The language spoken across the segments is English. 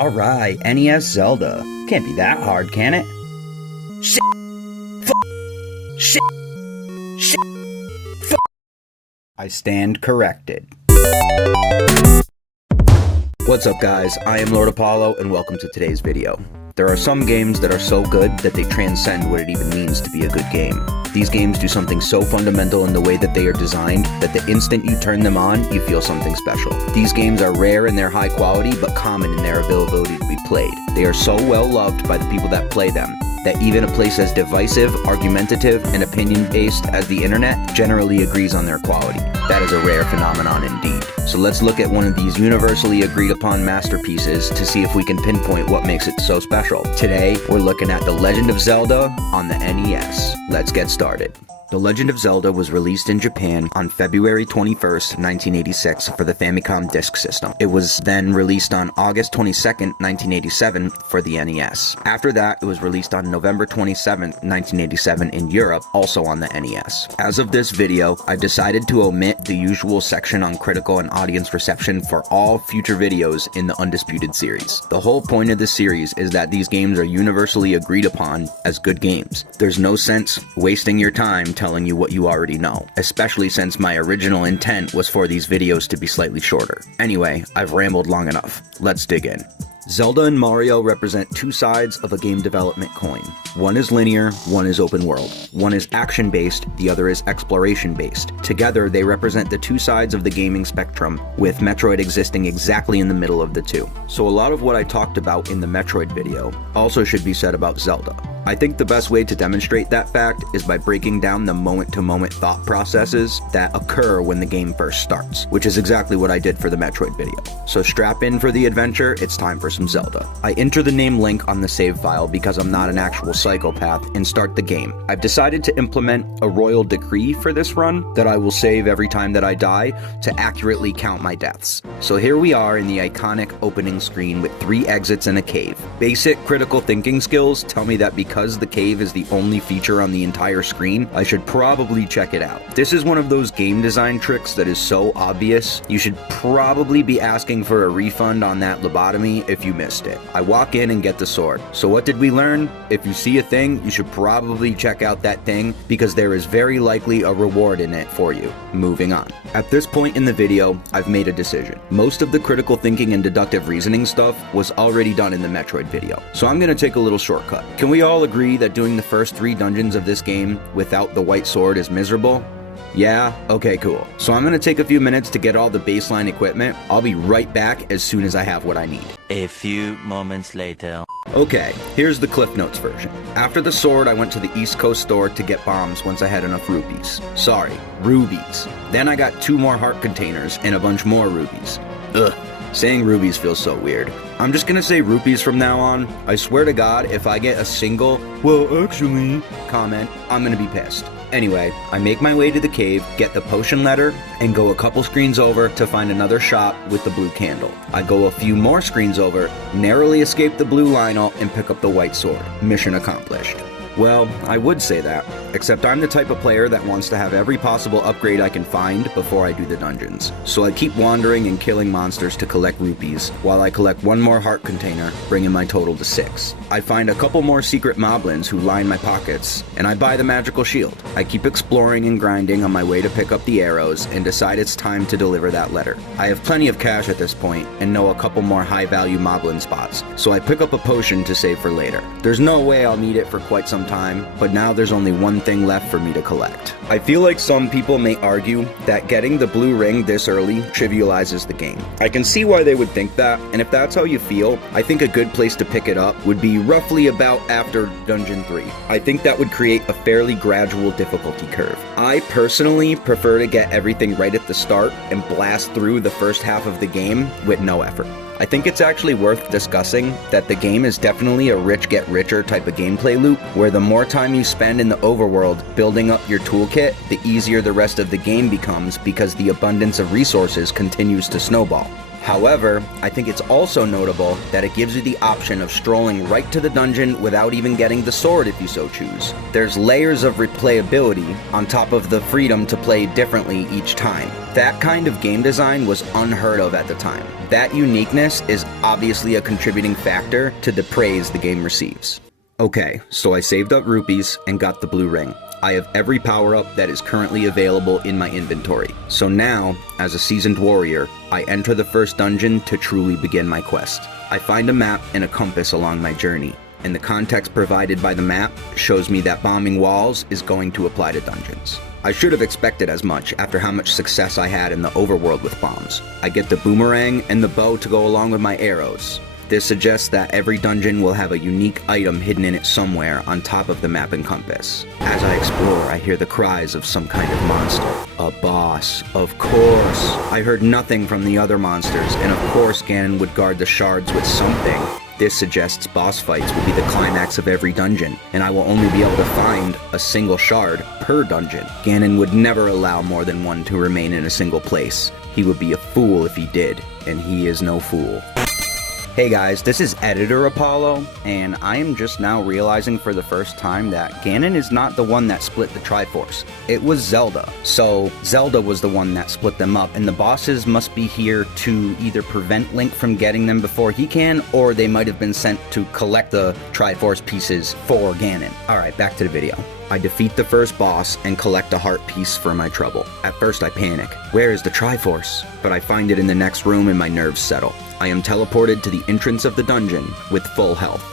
Alright, NES Zelda. Can't be that hard, can it? Shit! Shit! Shit! I stand corrected. What's up guys, I am Iamlordapollo and welcome to today's video. There are some games that are so good that they transcend what it even means to be a good game. These games do something so fundamental in the way that they are designed that the instant you turn them on, you feel something special. These games are rare in their high quality, but common in their availability to be played. They are so well loved by the people that play them, that even a place as divisive, argumentative, and opinion-based as the internet generally agrees on their quality. That is a rare phenomenon indeed. So let's look at one of these universally agreed upon masterpieces to see if we can pinpoint what makes it so special. Today, we're looking at The Legend of Zelda on the NES. Let's get started. The Legend of Zelda was released in Japan on February 21st, 1986 for the Famicom Disk System. It was then released on August 22nd, 1987 for the NES. After that, it was released on November 27th, 1987 in Europe, also on the NES. As of this video, I've decided to omit the usual section on critical and audience reception for all future videos in the Undisputed series. The whole point of this series is that these games are universally agreed upon as good games. There's no sense wasting your time telling you what you already know, especially since my original intent was for these videos to be slightly shorter. Anyway, I've rambled long enough. Let's dig in. Zelda and Mario represent two sides of a game development coin. One is linear, one is open world. One is action-based, the other is exploration-based. Together, they represent the two sides of the gaming spectrum, with Metroid existing exactly in the middle of the two. So a lot of what I talked about in the Metroid video also should be said about Zelda. I think the best way to demonstrate that fact is by breaking down the moment-to-moment thought processes that occur when the game first starts, which is exactly what I did for the Metroid video. So strap in for the adventure, it's time for some Zelda. I enter the name Link on the save file because I'm not an actual psychopath and start the game. I've decided to implement a royal decree for this run that I will save every time that I die to accurately count my deaths. So here we are in the iconic opening screen with 3 exits and a cave. Basic critical thinking skills tell me that because the cave is the only feature on the entire screen, I should probably check it out. This is one of those game design tricks that is so obvious, you should probably be asking for a refund on that lobotomy if you missed it. I walk in and get the sword. So what did we learn? If you see a thing, you should probably check out that thing because there is very likely a reward in it for you. Moving on. At this point in the video, I've made a decision. Most of the critical thinking and deductive reasoning stuff was already done in the Metroid video, so I'm gonna take a little shortcut. Can we all agree that doing the first 3 dungeons of this game without the white sword is miserable? Yeah? Okay, cool. So I'm gonna take a few minutes to get all the baseline equipment. I'll be right back as soon as I have what I need. A few moments later. Okay, here's the Cliff Notes version. After the sword, I went to the East Coast store to get bombs once I had enough rupees. Sorry, rubies. Then I got 2 more heart containers and a bunch more rubies. Ugh. Saying rubies feels so weird. I'm just gonna say rupees from now on. I swear to God, if I get a single, well actually, comment, I'm gonna be pissed. Anyway, I make my way to the cave, get the potion letter, and go a couple screens over to find another shop with the blue candle. I go a few more screens over, narrowly escape the blue Lionel, and pick up the white sword. Mission accomplished. Well, I would say that, except I'm the type of player that wants to have every possible upgrade I can find before I do the dungeons. So I keep wandering and killing monsters to collect rupees, while I collect 1 more heart container, bringing my total to 6. I find a couple more secret moblins who line my pockets, and I buy the magical shield. I keep exploring and grinding on my way to pick up the arrows, and decide it's time to deliver that letter. I have plenty of cash at this point, and know a couple more high-value moblin spots, so I pick up a potion to save for later. There's no way I'll need it for quite some time, but now there's only one thing left for me to collect. I feel like some people may argue that getting the blue ring this early trivializes the game. I can see why they would think that, and if that's how you feel, I think a good place to pick it up would be roughly about after Dungeon 3. I think that would create a fairly gradual difficulty curve. I personally prefer to get everything right at the start and blast through the first half of the game with no effort. I think it's actually worth discussing that the game is definitely a rich get richer type of gameplay loop, where the more time you spend in the overworld building up your toolkit, the easier the rest of the game becomes because the abundance of resources continues to snowball. However, I think it's also notable that it gives you the option of strolling right to the dungeon without even getting the sword if you so choose. There's layers of replayability on top of the freedom to play differently each time. That kind of game design was unheard of at the time. That uniqueness is obviously a contributing factor to the praise the game receives. Okay, so I saved up rupees and got the blue ring. I have every power-up that is currently available in my inventory. So now, as a seasoned warrior, I enter the first dungeon to truly begin my quest. I find a map and a compass along my journey, and the context provided by the map shows me that bombing walls is going to apply to dungeons. I should have expected as much after how much success I had in the overworld with bombs. I get the boomerang and the bow to go along with my arrows. This suggests that every dungeon will have a unique item hidden in it somewhere on top of the map and compass. As I explore, I hear the cries of some kind of monster. A boss, of course. I heard nothing from the other monsters, and of course Ganon would guard the shards with something. This suggests boss fights will be the climax of every dungeon, and I will only be able to find a single shard per dungeon. Ganon would never allow more than one to remain in a single place. He would be a fool if he did, and he is no fool. Hey guys, this is Editor Apollo, and I am just now realizing for the first time that Ganon is not the one that split the Triforce. It was Zelda. So Zelda was the one that split them up, and the bosses must be here to either prevent Link from getting them before he can, or they might have been sent to collect the Triforce pieces for Ganon. Alright, back to the video. I defeat the first boss and collect a heart piece for my trouble. At first I panic. Where is the Triforce? But I find it in the next room and my nerves settle. I am teleported to the entrance of the dungeon with full health.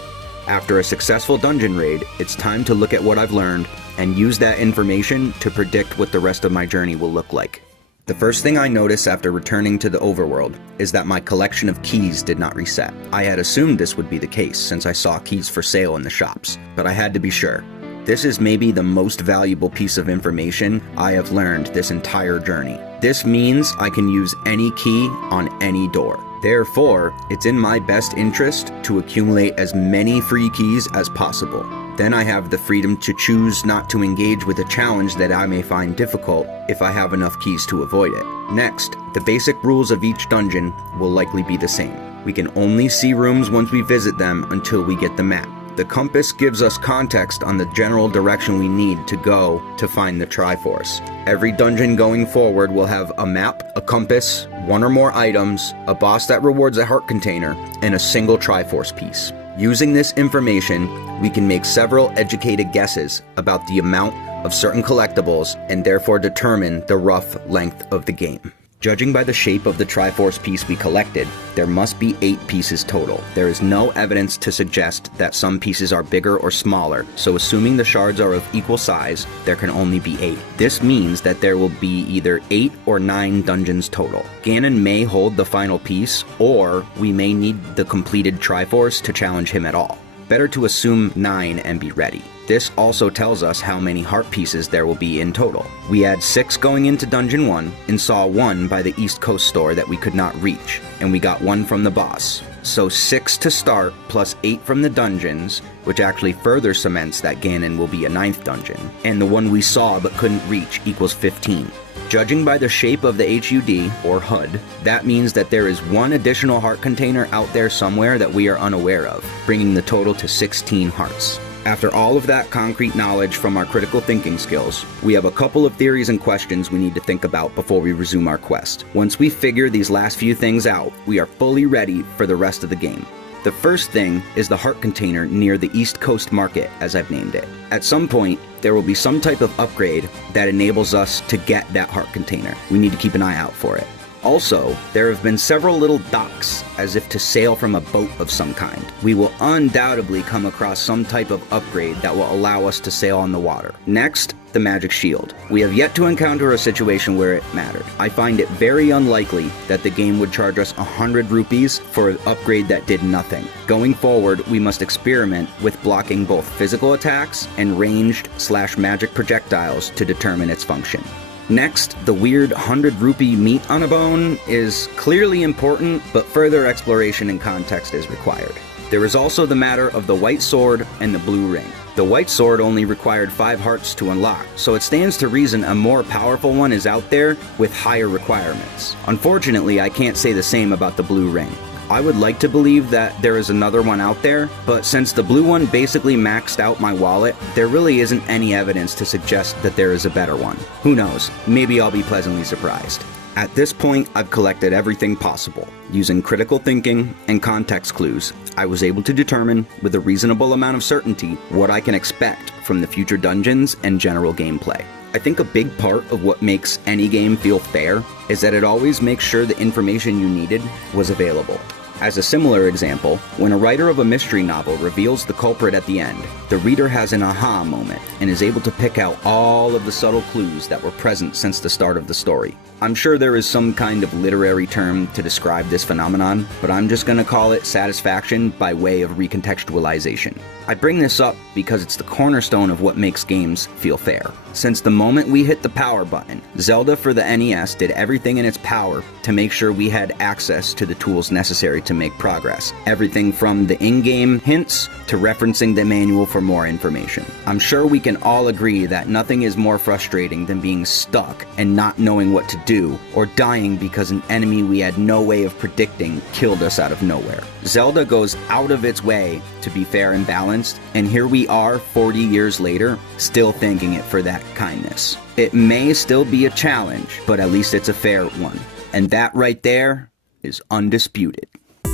After a successful dungeon raid, it's time to look at what I've learned and use that information to predict what the rest of my journey will look like. The first thing I notice after returning to the overworld is that my collection of keys did not reset. I had assumed this would be the case since I saw keys for sale in the shops, but I had to be sure. This is maybe the most valuable piece of information I have learned this entire journey. This means I can use any key on any door. Therefore, it's in my best interest to accumulate as many free keys as possible. Then I have the freedom to choose not to engage with a challenge that I may find difficult if I have enough keys to avoid it. Next, the basic rules of each dungeon will likely be the same. We can only see rooms once we visit them until we get the map. The compass gives us context on the general direction we need to go to find the Triforce. Every dungeon going forward will have a map, a compass, one or more items, a boss that rewards a heart container, and a single Triforce piece. Using this information, we can make several educated guesses about the amount of certain collectibles and therefore determine the rough length of the game. Judging by the shape of the Triforce piece we collected, there must be 8 pieces total. There is no evidence to suggest that some pieces are bigger or smaller, so assuming the shards are of equal size, there can only be 8. This means that there will be either 8 or 9 dungeons total. Ganon may hold the final piece, or we may need the completed Triforce to challenge him at all. Better to assume 9 and be ready. This also tells us how many heart pieces there will be in total. We had 6 going into Dungeon 1 and saw 1 by the East Coast store that we could not reach, and we got 1 from the boss. So 6 to start plus 8 from the dungeons, which actually further cements that Ganon will be a 9th dungeon, and the one we saw but couldn't reach equals 15. Judging by the shape of the HUD, or HUD, that means that there is 1 additional heart container out there somewhere that we are unaware of, bringing the total to 16 hearts. After all of that concrete knowledge from our critical thinking skills, we have a couple of theories and questions we need to think about before we resume our quest. Once we figure these last few things out, we are fully ready for the rest of the game. The first thing is the heart container near the East Coast Market, as I've named it. At some point, there will be some type of upgrade that enables us to get that heart container. We need to keep an eye out for it. Also, there have been several little docks, as if to sail from a boat of some kind. We will undoubtedly come across some type of upgrade that will allow us to sail on the water. Next, the magic shield. We have yet to encounter a situation where it mattered. I find it very unlikely that the game would charge us 100 rupees for an upgrade that did nothing. Going forward, we must experiment with blocking both physical attacks and ranged/magic projectiles to determine its function. Next, the weird 100 rupee meat on a bone is clearly important, but further exploration and context is required. There is also the matter of the white sword and the blue ring. The white sword only required 5 hearts to unlock, so it stands to reason a more powerful one is out there with higher requirements. Unfortunately, I can't say the same about the blue ring. I would like to believe that there is another one out there, but since the blue one basically maxed out my wallet, there really isn't any evidence to suggest that there is a better one. Who knows, maybe I'll be pleasantly surprised. At this point, I've collected everything possible. Using critical thinking and context clues, I was able to determine, with a reasonable amount of certainty, what I can expect from the future dungeons and general gameplay. I think a big part of what makes any game feel fair is that it always makes sure the information you needed was available. As a similar example, when a writer of a mystery novel reveals the culprit at the end, the reader has an aha moment and is able to pick out all of the subtle clues that were present since the start of the story. I'm sure there is some kind of literary term to describe this phenomenon, but I'm just gonna call it satisfaction by way of recontextualization. I bring this up because it's the cornerstone of what makes games feel fair. Since the moment we hit the power button, Zelda for the NES did everything in its power to make sure we had access to the tools necessary to make progress. Everything from the in-game hints to referencing the manual for more information. I'm sure we can all agree that nothing is more frustrating than being stuck and not knowing what to do, or dying because an enemy we had no way of predicting killed us out of nowhere. Zelda goes out of its way to be fair and balanced, and here we are 40 years later, still thanking it for that kindness. It may still be a challenge, but at least it's a fair one. And that right there is undisputed.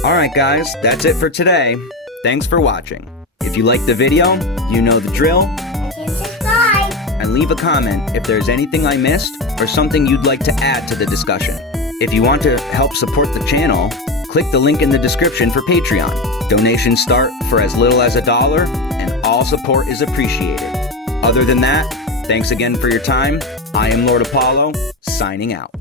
Alright guys, that's it for today. Thanks for watching. If you liked the video, you know the drill. Subscribe. And leave a comment if there's anything I missed or something you'd like to add to the discussion. If you want to help support the channel, click the link in the description for Patreon. Donations start for as little as $1, and all support is appreciated. Other than that, thanks again for your time. I am Lord Apollo, signing out.